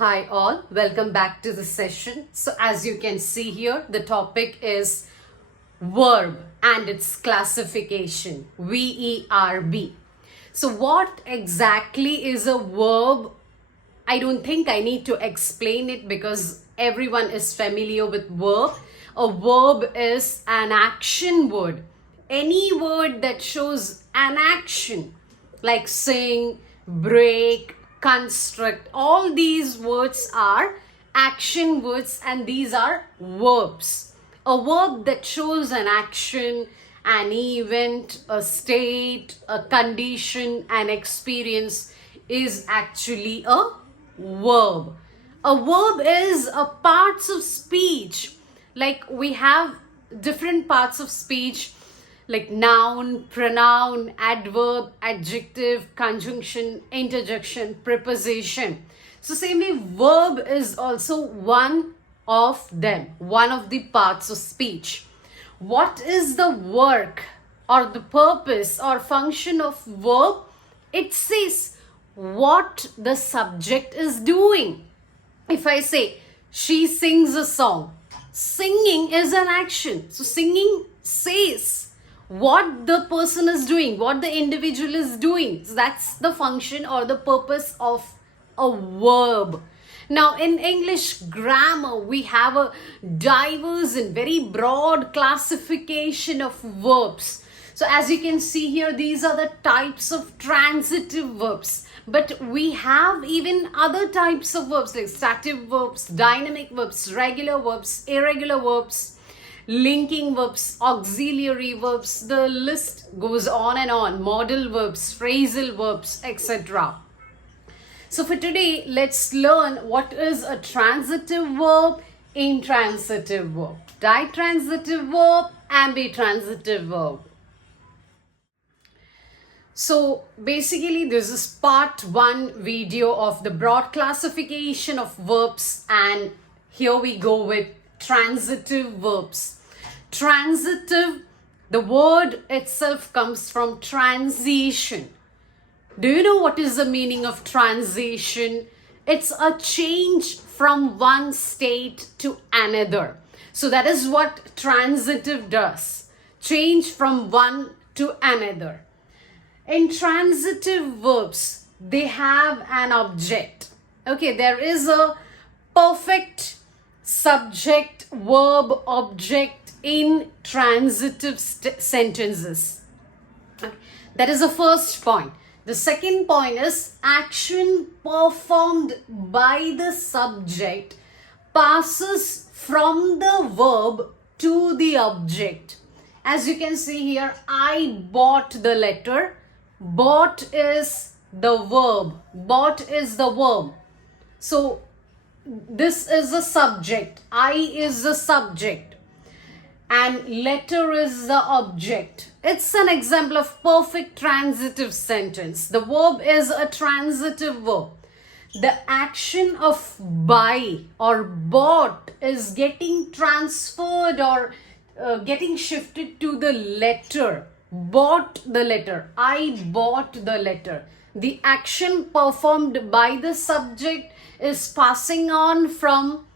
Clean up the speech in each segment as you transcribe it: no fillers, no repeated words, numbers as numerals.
Hi all, welcome back to the session. So as you can see here, the topic is verb and its classification, VERB. So what exactly is a verb? I don't think I need to explain it because everyone is familiar with verb. A verb is an action word. Any word that shows an action like sing, break, construct, all these words are action words and these are verbs. A verb that shows an action, an event, a state, a condition, an experience is actually a verb. A verb is a parts of speech. Like we have different parts of speech like noun, pronoun, adverb, adjective, conjunction, interjection, preposition. So same verb is also one of them, one of the parts of speech. What is the work or the purpose or function of verb? It says what the subject is doing. If I say she sings a song, singing is an action. So singing says what the person is doing, what the individual is doing. So that's the function or the purpose of a verb. Now in English grammar, we have a diverse and very broad classification of verbs. So as you can see here, these are the types of transitive verbs. But we have even other types of verbs like stative verbs, dynamic verbs, regular verbs, irregular verbs, linking verbs, auxiliary verbs, the list goes on and on, modal verbs, phrasal verbs, etc. So for today, let's learn what is a transitive verb, intransitive verb, ditransitive verb, ambitransitive verb. So basically this is part 1 video of the broad classification of verbs, and here we go with transitive verbs. Transitive, the word itself comes from transition. Do you know what is the meaning of transition? It's a change from one state to another. So that is what transitive does. Change from one to another. In transitive verbs, they have an object. Okay, there is a perfect subject, verb, object in transitive sentences. That is the first point. The second point is action performed by the subject passes from the verb to the object. As you can see here, I bought the letter. Bought is the verb. Bought is the verb. So this is the subject. I is the subject. And letter is the object. It's an example of perfect transitive sentence. The verb is a transitive verb. The action of buy or bought is getting transferred or getting shifted to the letter. Bought the letter. I bought the letter. The action performed by the subject is passing on from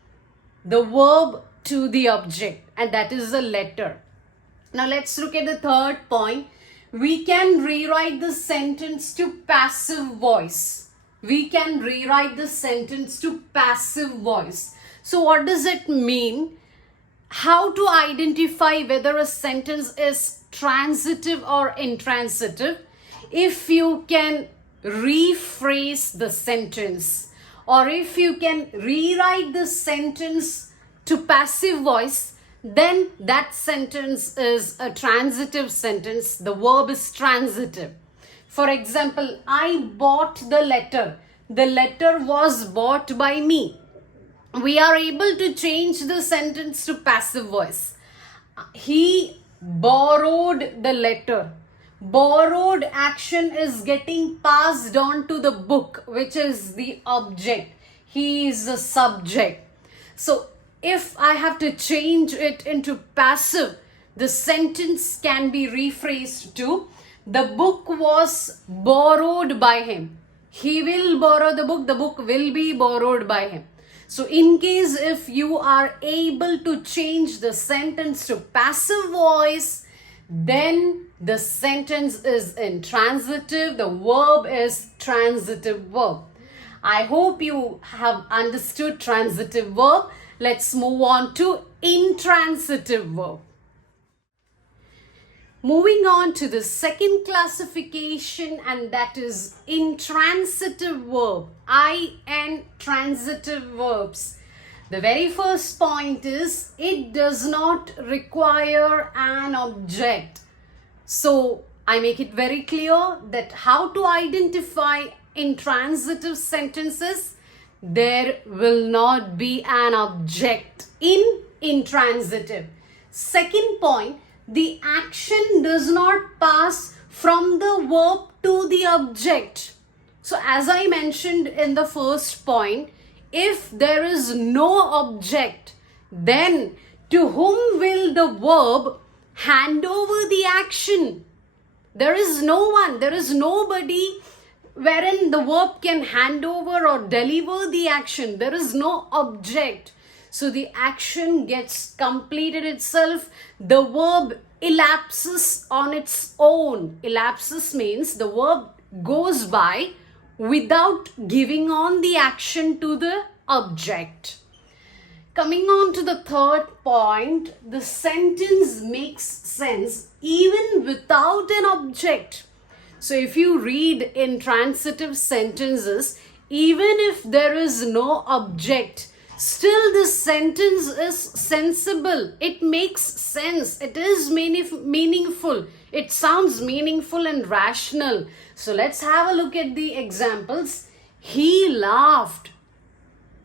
the verb to the object, and that is the letter. Now let's look at the third point. We can rewrite the sentence to passive voice. We can rewrite the sentence to passive voice. So what does it mean? How to identify whether a sentence is transitive or intransitive? If you can rephrase the sentence, or if you can rewrite the sentence to passive voice, then that sentence is a transitive sentence. The verb is transitive. For example, I bought the letter. The letter was bought by me. We are able to change the sentence to passive voice. He borrowed the letter. Borrowed action is getting passed on to the book, which is the object. He is the subject. So if I have to change it into passive, the sentence can be rephrased to the book was borrowed by him. He will borrow the book will be borrowed by him. So in case if you are able to change the sentence to passive voice, then the sentence is intransitive, the verb is transitive verb. I hope you have understood transitive verb. Let's move on to intransitive verb. Moving on to the second classification, and that is intransitive verb, intransitive verbs. The very first point is it does not require an object. So I make it very clear that how to identify intransitive sentences. There will not be an object in intransitive. Second point, the action does not pass from the verb to the object. So as I mentioned in the first point, if there is no object, then to whom will the verb hand over the action? There is no one, there is nobody wherein the verb can hand over or deliver the action. There is no object. So the action gets completed itself. The verb elapses on its own. Elapses means the verb goes by without giving on the action to the object. Coming on to the third point, the sentence makes sense even without an object. So if you read intransitive sentences, even if there is no object, still this sentence is sensible. It makes sense. It is meaningful. It sounds meaningful and rational. So let's have a look at the examples. He laughed,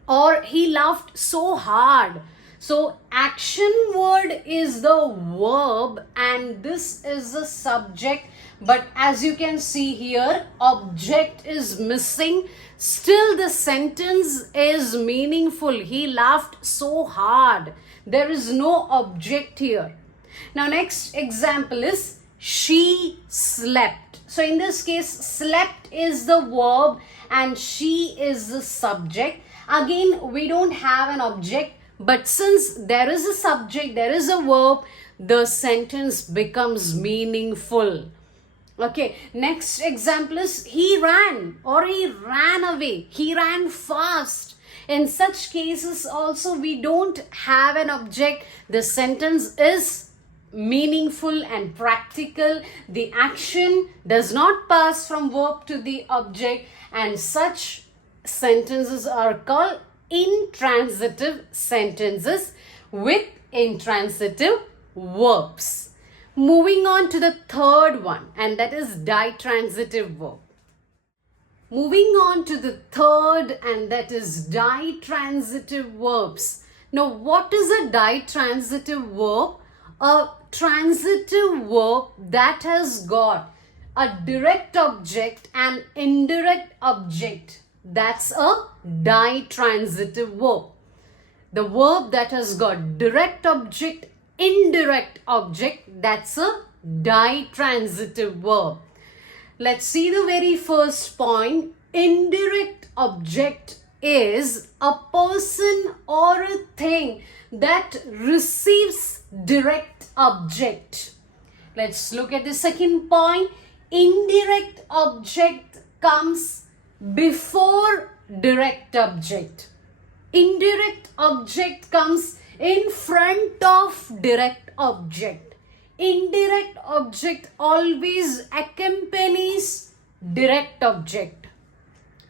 or he laughed so hard. So action word is the verb and this is the subject. But as you can see here, object is missing. Still the sentence is meaningful. He laughed so hard. There is no object here. Now next example is she slept. So in this case, slept is the verb and she is the subject. Again, we don't have an object, but since there is a subject, there is a verb, the sentence becomes meaningful. Okay, next example is he ran or he ran away. He ran fast. In such cases also we don't have an object. The sentence is meaningful and practical. The action does not pass from verb to the object, and such sentences are called intransitive sentences with intransitive verbs. Moving on to the third one, and that is ditransitive verb. Moving on to the third, and that is ditransitive verbs. Now, what is a ditransitive verb? A transitive verb that has got a direct object and indirect object. That's a ditransitive verb. The verb that has got direct object, indirect object, that's a ditransitive verb. Let's see the very first point. Indirect object is a person or a thing that receives direct object. Let's look at the second point. Indirect object comes before direct object. Indirect object comes in front of direct object. Indirect object always accompanies direct object.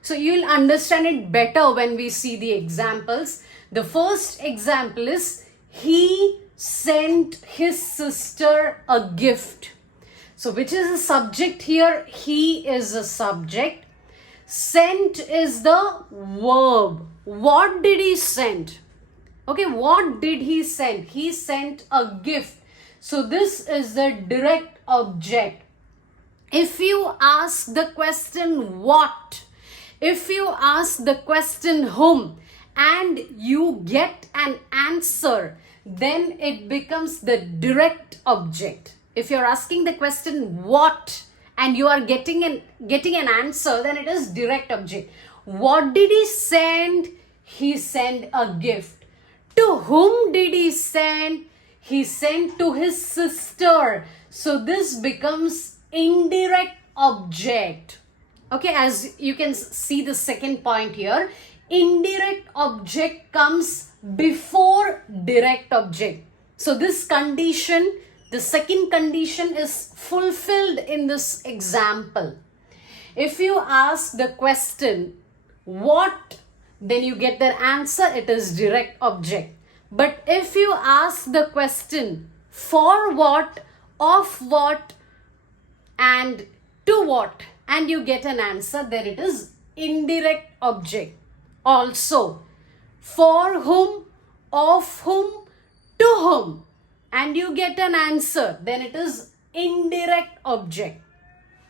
So you'll understand it better when we see the examples. The first example is he sent his sister a gift. So which is the subject here? He is a subject. Sent is the verb. What did he send? Okay, what did he send? He sent a gift. So this is the direct object. If you ask the question what, if you ask the question whom, and you get an answer, then it becomes the direct object. If you're asking the question what and you are getting an answer, then it is direct object. What did he send? He sent a gift. To whom did he send? He sent to his sister. So this becomes indirect object. Okay, as you can see the second point here, indirect object comes before direct object. So this condition, the second condition, is fulfilled in this example. If you ask the question, what, then you get the answer, it is direct object. But if you ask the question, for what, of what, and to what, and you get an answer, then it is indirect object. Also, for whom, of whom, to whom, and you get an answer, then it is indirect object.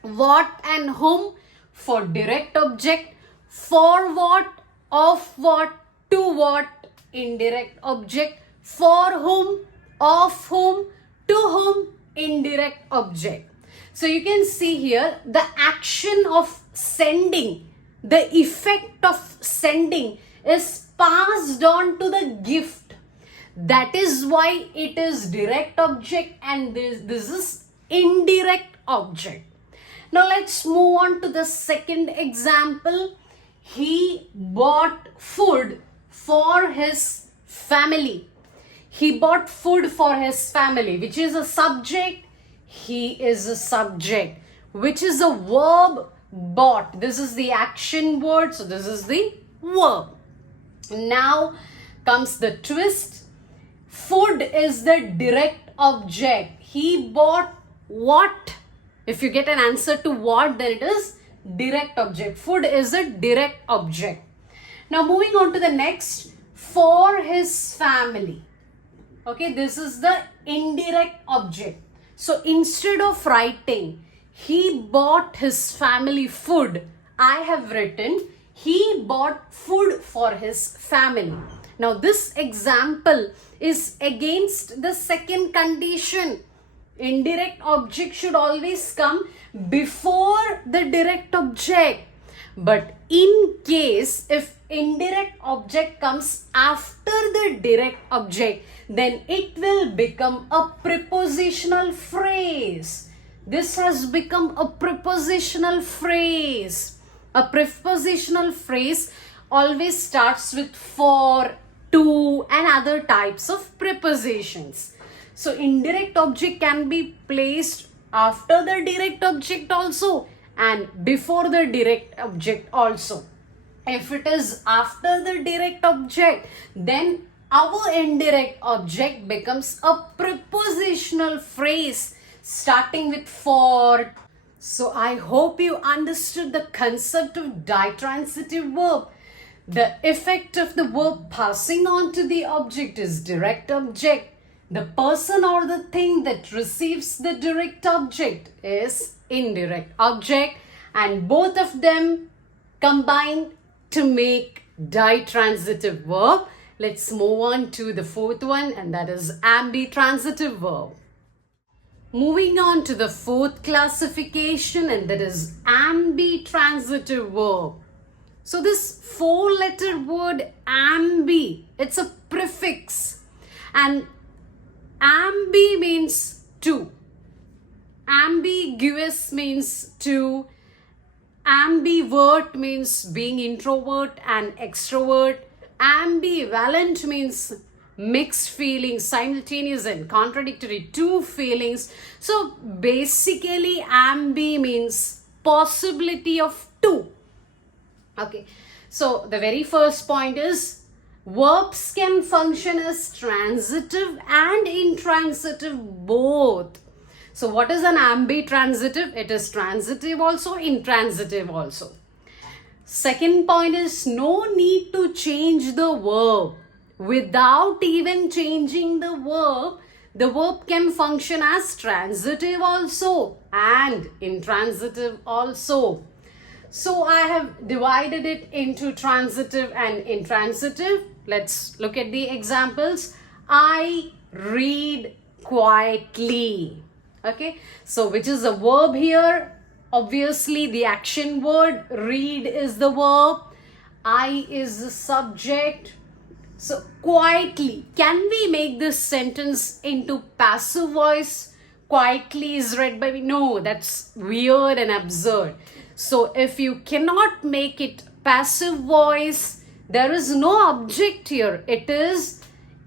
What and whom for direct object, for what, of what, to what, indirect object, for whom, of whom, to whom, indirect object. So you can see here the action of sending, the effect of sending is passed on to the gift. That is why it is direct object and this is indirect object. Now let's move on to the second example. He bought food for his family. He bought food for his family, which is a subject. He is a subject, which is a verb, bought. This is the action word, so this is the verb. Now comes the twist. Food is the direct object. He bought what? If you get an answer to what, then it is direct object. Food is a direct object. Now moving on to the next, for his family. Okay, this is the indirect object. So instead of writing, he bought his family food, I have written, he bought food for his family. Now this example is against the second condition. Indirect object should always come before the direct object. But in case if indirect object comes after the direct object, then it will become a prepositional phrase. This has become a prepositional phrase. A prepositional phrase always starts with for, to, and other types of prepositions. So indirect object can be placed after the direct object also and before the direct object also. If it is after the direct object, then our indirect object becomes a prepositional phrase starting with for. So I hope you understood the concept of ditransitive verb. The effect of the verb passing on to the object is direct object. The person or the thing that receives the direct object is indirect object, and both of them combine to make ditransitive verb. Let's move on to the fourth one, and that is ambitransitive verb. Moving on to the fourth classification, and that is ambitransitive verb. So this four-letter word ambi, it's a prefix, and ambi means two. Ambiguous means two. Ambivert means being introvert and extrovert. Ambivalent means mixed feelings, simultaneous and contradictory, two feelings. So basically ambi means possibility of two. Okay, so the very first point is verbs can function as transitive and intransitive both. So what is an ambitransitive? It is transitive also, intransitive also. Second point is no need to change the verb. Without even changing the verb can function as transitive also and intransitive also. So I have divided it into transitive and intransitive. Let's look at the examples. I read quietly. Okay, so which is a verb here? Obviously, the action word, read is the verb, I is the subject. So, quietly, can we make this sentence into passive voice? Quietly is read by me. No, that's weird and absurd. So, if you cannot make it passive voice, there is no object here. It is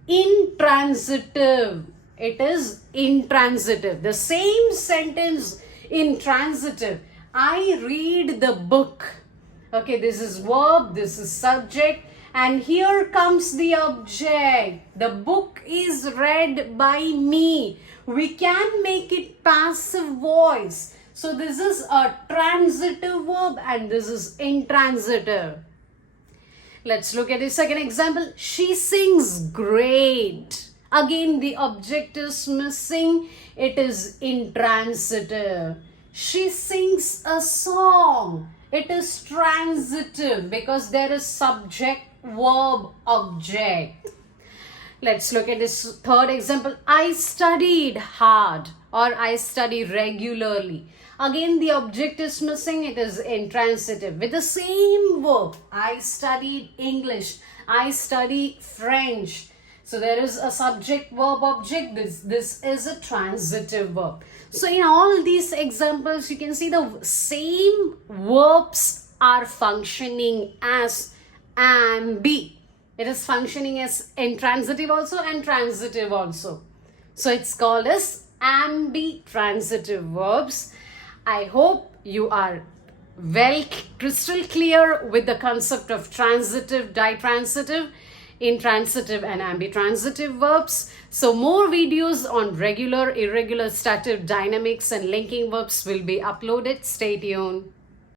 intransitive. It is intransitive. The same sentence intransitive. I read the book. Okay, this is verb, this is subject, and here comes the object. The book is read by me. We can make it passive voice. So this is a transitive verb and this is intransitive. Let's look at the second example. She sings great. Again, the object is missing. It is intransitive. She sings a song. It is transitive because there is subject, verb, object. Let's look at this third example. I studied hard or I study regularly. Again, the object is missing. It is intransitive. With the same verb, I studied English. I study French. So there is a subject, verb, object. This is a transitive verb. So in all these examples, you can see the same verbs are functioning as ambi. It is functioning as intransitive also and transitive also. So it's called as ambitransitive verbs. I hope you are well crystal clear with the concept of transitive, ditransitive, intransitive and ambitransitive verbs. So more videos on regular, irregular, stative, dynamics and linking verbs will be uploaded. Stay tuned.